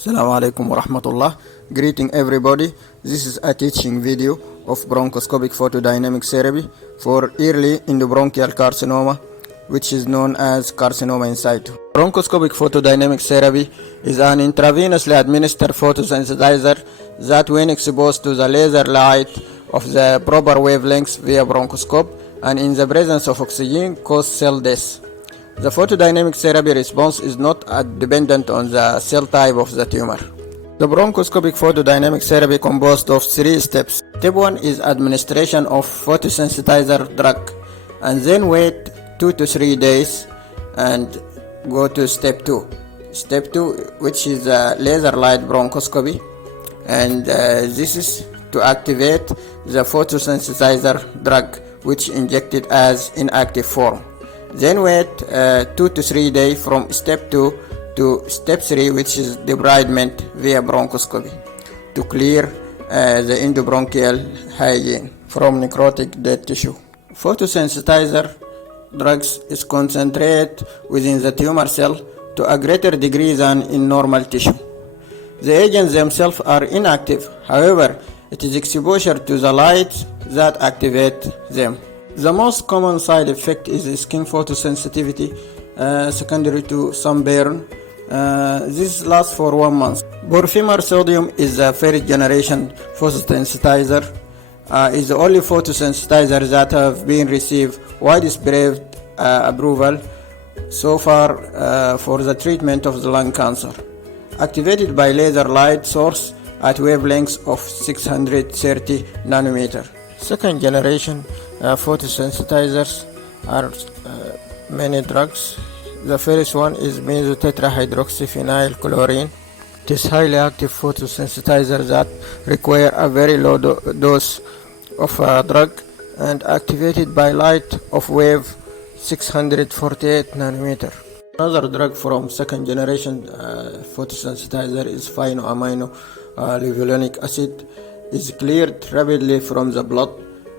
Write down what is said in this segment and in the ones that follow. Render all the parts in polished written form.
Assalamu alaikum wa rahmatullah. Greeting everybody. This is a teaching video of bronchoscopic photodynamic therapy for early endobronchial carcinoma, which is known as carcinoma in situ. Bronchoscopic photodynamic therapy is an intravenously administered photosensitizer that, when exposed to the laser light of the proper wavelengths via bronchoscope and in the presence of oxygen, causes cell death. The photodynamic therapy response is not dependent on the cell type of the tumor. The bronchoscopic photodynamic therapy composed of 3 steps. Step 1 is administration of photosensitizer drug, and then wait 2 to 3 days and go to step 2. Step 2, which is laser light bronchoscopy, and this is to activate the photosensitizer drug, which injected as inactive form. Then wait 2 to 3 days from step 2 to step 3, which is debridement via bronchoscopy, to clear the endobronchial hygiene from necrotic dead tissue. Photosensitizer drugs is concentrated within the tumor cell to a greater degree than in normal tissue. The agents themselves are inactive, however, it is exposure to the light that activate them. The most common side effect is skin photosensitivity secondary to sunburn. This lasts for 1 month. Borfimar sodium is a first generation photosensitizer. Is the only photosensitizer that have been received widespread approval so far for the treatment of the lung cancer. Activated by laser light source at wavelengths of 630 nanometer. Second generation photosensitizers are many drugs. The first one is mesotetrahydroxyphenyl chlorine. It is highly active photosensitizer that require a very low dose of drug and activated by light of wave 648 nanometer. Another drug from second generation photosensitizer is phenoamino levulinic acid. Is cleared rapidly from the blood,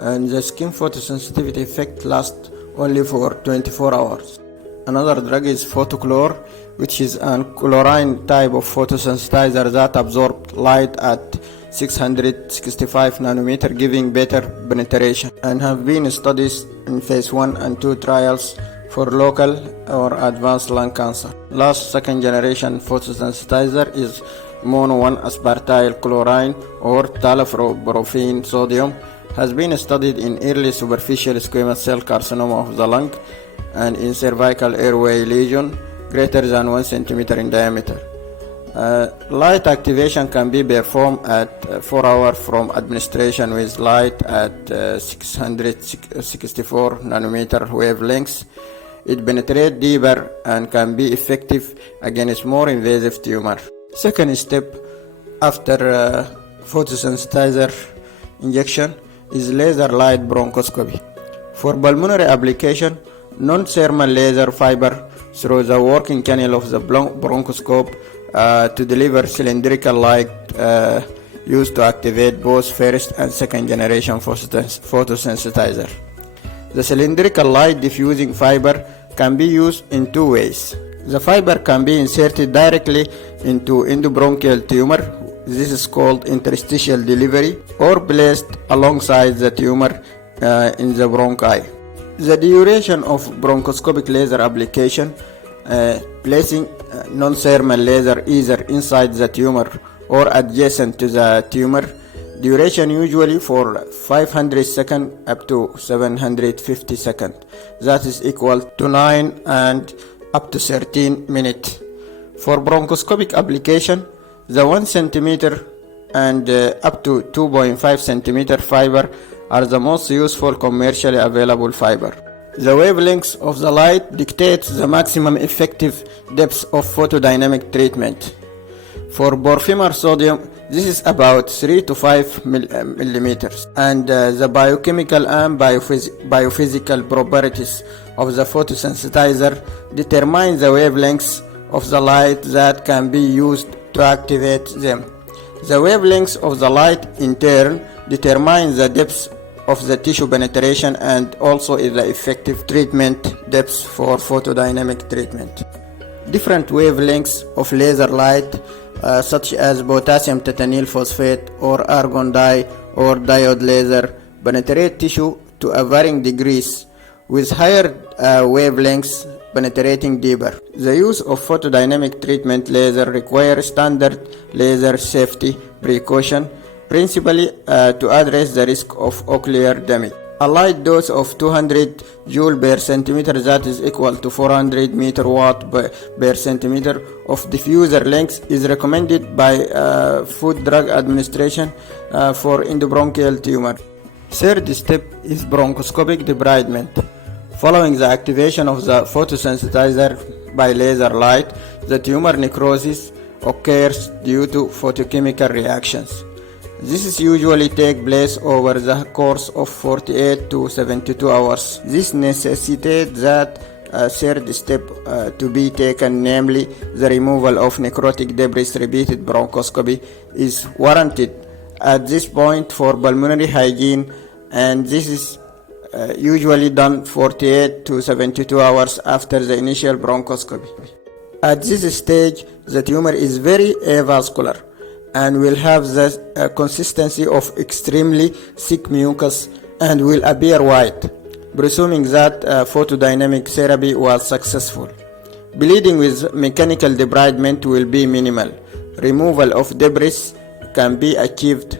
and the skin photosensitivity effect lasts only for 24 hours. Another drug is photochlor, which is a chlorine type of photosensitizer that absorbs light at 665 nanometer, giving better penetration, and have been studied in phase 1 and 2 trials for local or advanced lung cancer. Last second generation photosensitizer is mono 1-aspartyl chlorine or talofropropene sodium, has been studied in early superficial squamous cell carcinoma of the lung and in cervical airway lesion greater than 1 cm in diameter. Light activation can be performed at 4 hours from administration with light at 664 nanometer wavelengths. It penetrates deeper and can be effective against more invasive tumor. Second step after photosensitizer injection is laser light bronchoscopy. For pulmonary application, non-thermal laser fiber through the working canal of the bronchoscope to deliver cylindrical light used to activate both first and second generation photosensitizer. The cylindrical light diffusing fiber can be used in 2 ways. The fiber can be inserted directly into endobronchial tumor, this is called interstitial delivery, or placed alongside the tumor in the bronchi. The duration of bronchoscopic laser application, placing non-thermal laser either inside the tumor or adjacent to the tumor, duration usually for 500 seconds up to 750 seconds. That is equal to 9 and up to 13 minutes. For bronchoscopic application, the 1 cm and up to 2.5 cm fiber are the most useful commercially available fiber. The wavelengths of the light dictates the maximum effective depth of photodynamic treatment. For borfimar sodium, this is about 3 to 5 millimeters, and the biochemical and biophysical properties of the photosensitizer determine the wavelengths of the light that can be used to activate them. The wavelengths of the light in turn determine the depth of the tissue penetration and also is the effective treatment depth for photodynamic treatment. Different wavelengths of laser light such as potassium titanyl phosphate or argon dye or diode laser, penetrate tissue to a varying degrees, with higher wavelengths penetrating deeper. The use of photodynamic treatment laser requires standard laser safety precaution, principally to address the risk of ocular damage. A light dose of 200 joule per centimeter, that is equal to 400 meter watt per centimeter of diffuser length, is recommended by Food Drug Administration for endobronchial tumor. Third step is bronchoscopic debridement. Following the activation of the photosensitizer by laser light, the tumor necrosis occurs due to photochemical reactions. This usually takes place over the course of 48 to 72 hours. This necessitates that a third step to be taken, namely the removal of necrotic debris. Repeated bronchoscopy is warranted at this point for pulmonary hygiene, and this is usually done 48 to 72 hours after the initial bronchoscopy. At this stage, the tumor is very avascular and will have the consistency of extremely thick mucus and will appear white, presuming that photodynamic therapy was successful. Bleeding with mechanical debridement will be minimal. Removal of debris can be achieved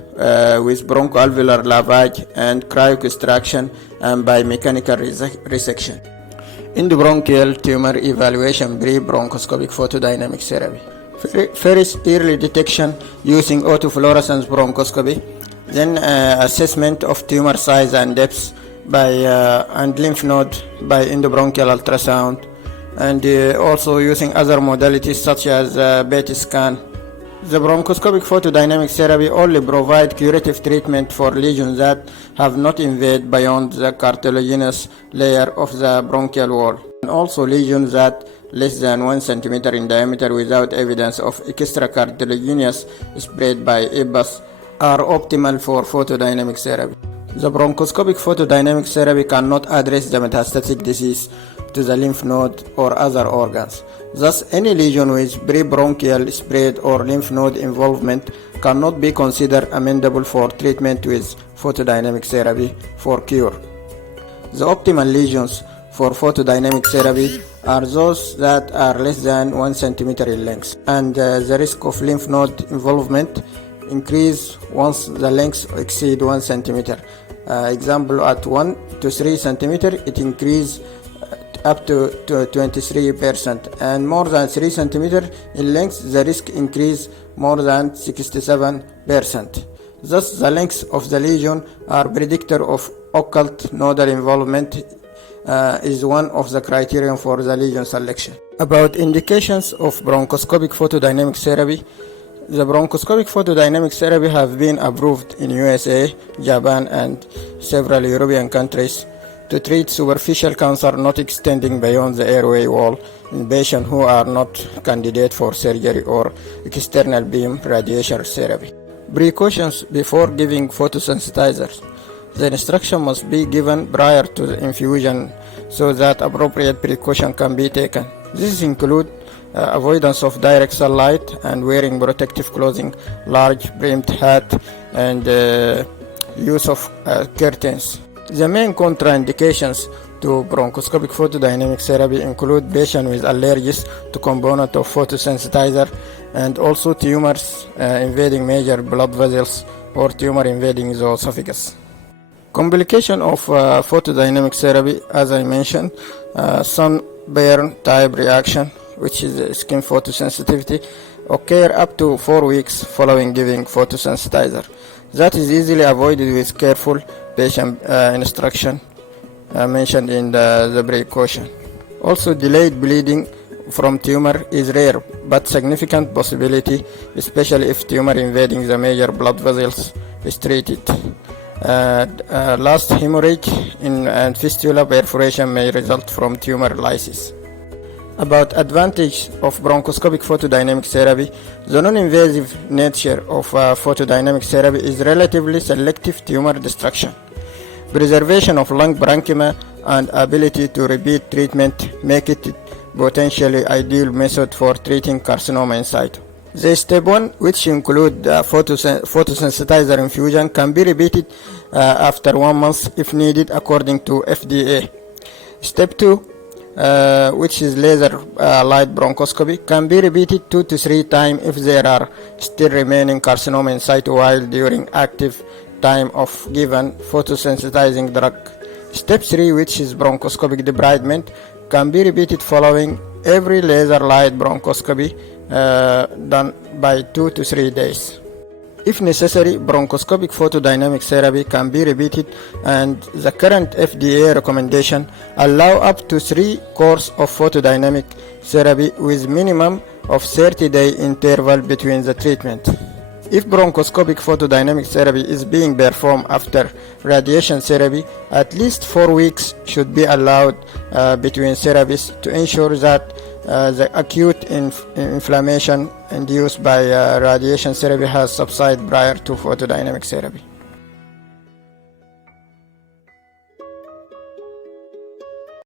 with bronchoalveolar lavage and cryoextraction and by mechanical resection. Endobronchial tumor evaluation pre-bronchoscopic photodynamic therapy. First, early detection using autofluorescence bronchoscopy, then assessment of tumor size and depth and lymph node by endobronchial ultrasound, and also using other modalities such as PET scan. The bronchoscopic photodynamic therapy only provides curative treatment for lesions that have not invaded beyond the cartilaginous layer of the bronchial wall, and also lesions that less than 1 cm in diameter without evidence of extracartilaginous spread by EBUS are optimal for photodynamic therapy. The bronchoscopic photodynamic therapy cannot address the metastatic disease to the lymph node or other organs. Thus, any lesion with prebronchial spread or lymph node involvement cannot be considered amenable for treatment with photodynamic therapy for cure. The optimal lesions for photodynamic therapy are those that are less than 1 cm in length, and the risk of lymph node involvement increase once the length exceed 1 cm. Example, at 1 to 3 cm it increase up to 23%, and more than 3 cm in length the risk increase more than 67%. Thus, the length of the lesion are predictor of occult nodal involvement is one of the criterion for the lesion selection. About indications of bronchoscopic photodynamic therapy. The bronchoscopic photodynamic therapy have been approved in USA, Japan, and several European countries to treat superficial cancer not extending beyond the airway wall in patients who are not candidate for surgery or external beam radiation therapy. Precautions before giving photosensitizers. The instruction must be given prior to the infusion so that appropriate precaution can be taken. This includes avoidance of direct sunlight and wearing protective clothing, large brimmed hat, and use of curtains. The main contraindications to bronchoscopic photodynamic therapy include patients with allergies to component of photosensitizer, and also tumors invading major blood vessels or tumor invading the esophagus. Complication of photodynamic therapy, as I mentioned, sunburn type reaction, which is skin photosensitivity, occur up to 4 weeks following giving photosensitizer. That is easily avoided with careful patient instruction mentioned in the precaution. Also, delayed bleeding from tumor is rare but significant possibility, especially if tumor invading the major blood vessels is treated. Last, hemorrhage and fistula perforation may result from tumor lysis. About advantage of bronchoscopic photodynamic therapy. The non-invasive nature of photodynamic therapy is relatively selective tumor destruction. Preservation of lung parenchyma and ability to repeat treatment make it potentially ideal method for treating carcinoma in situ. The step 1, which include photosensitizer infusion, can be repeated after 1 month if needed according to FDA. Step 2, which is laser light bronchoscopy, can be repeated 2 to 3 times if there are still remaining carcinoma in situ while during active time of given photosensitizing drug. Step 3, which is bronchoscopic debridement, can be repeated following every laser light bronchoscopy done by 2 to 3 days. If necessary, bronchoscopic photodynamic therapy can be repeated, and the current FDA recommendation allow up to 3 courses of photodynamic therapy with minimum of 30-day interval between the treatment. If bronchoscopic photodynamic therapy is being performed after radiation therapy, at least 4 weeks should be allowed between therapies to ensure that the acute inflammation induced by radiation therapy has subsided prior to photodynamic therapy.